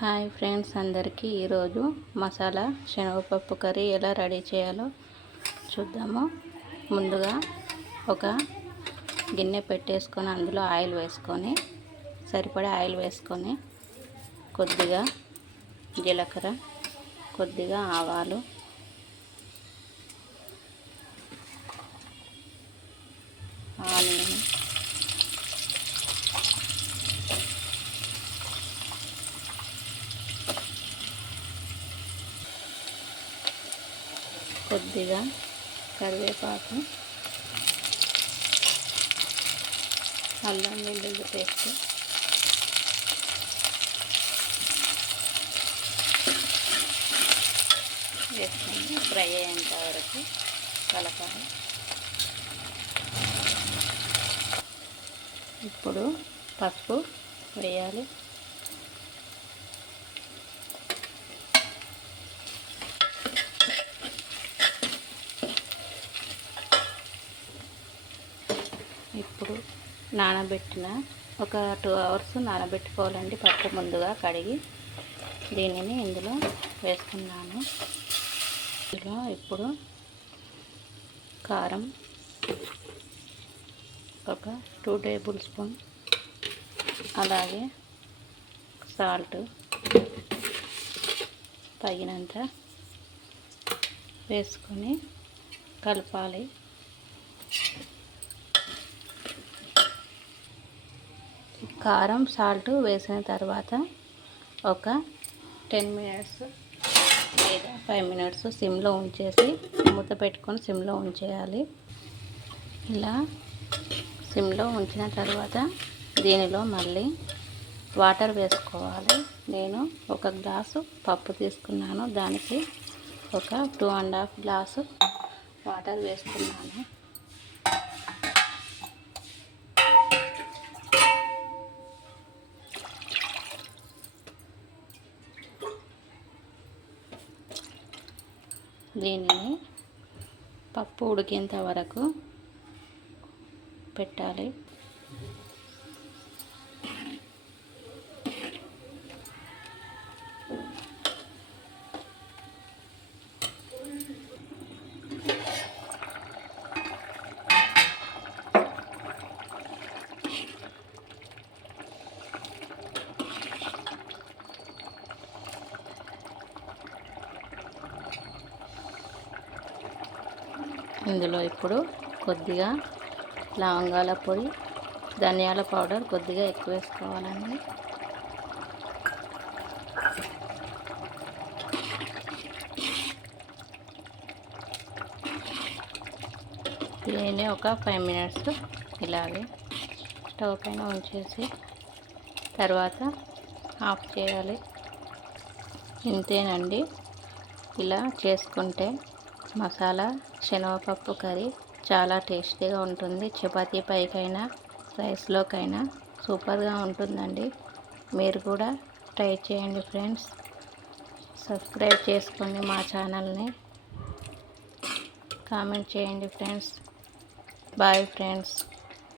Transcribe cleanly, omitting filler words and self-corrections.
Hi friends అందరికీ ఈరోజు మసాలా శనగపప్పు కర్రీ ఎలా రెడీ చేయాలో చూద్దాము. ముందుగా ఒక గిన్నె పెట్టేసుకొని అందులో ఆయిల్ వేసుకొని సరిపడా ఆయిల్ వేసుకొని కొద్దిగా జీలకర్ర, కొద్దిగా ఆవాలు, ఆనియన్, కొద్దిగా కరివేపాకు, అల్లం వెల్లుల్లి పేస్ట్, వేసుకొని ఫ్రై అయ్యేంత వరకు కలపాలి. ఇప్పుడు పసుపు వేయాలి. ఇప్పుడు నానబెట్టిన ఒక 2 అవర్స్ నానబెట్టుకోవాలండి పప్పు. ముందుగా కడిగి దీనిని ఇందులో వేసుకున్నాను. ఇందులో ఇప్పుడు కారం ఒక 2 టేబుల్ స్పూన్, అలాగే సాల్ట్ తగినంత వేసుకొని కలపాలి. కారం సాల్ట్ వేసిన తర్వాత ఒక 10 మినిట్స్ లేదా 5 మినిట్స్ సిమ్లో ఉంచేసి మూత పెట్టుకొని సిమ్లో ఉంచేయాలి. ఇలా సిమ్లో ఉంచిన తర్వాత దీనిలో మళ్ళీ వాటర్ వేసుకోవాలి. నేను ఒక గ్లాసు పప్పు తీసుకున్నాను, దానికి ఒక 2.5 గ్లాసు వాటర్ వేసుకున్నాను. దీనిని పప్పు ఉడికేంత వరకు పెట్టాలి. ఇందులో ఇప్పుడు కొద్దిగా లవంగాల పొడి, ధనియాల పౌడర్ కొద్దిగా ఎక్కువ వేసుకోవాలండి. దీనిని ఒక 5 మినిట్స్ ఇలాగే స్టవ్ పైన ఉంచేసి తర్వాత ఆఫ్ చేయాలి. ఇంతేనండి. ఇలా చేసుకుంటే మసాలా శనగపప్పు కర్రీ చాలా టేస్టీగా ఉంటుంది. చపాతీ పైకైనా రైస్లోకైనా సూపర్గా ఉంటుందండి. మీరు కూడా ట్రై చేయండి ఫ్రెండ్స్. సబ్స్క్రైబ్ చేసుకోండి మా ఛానల్ని. కామెంట్ చేయండి ఫ్రెండ్స్. Bye friends.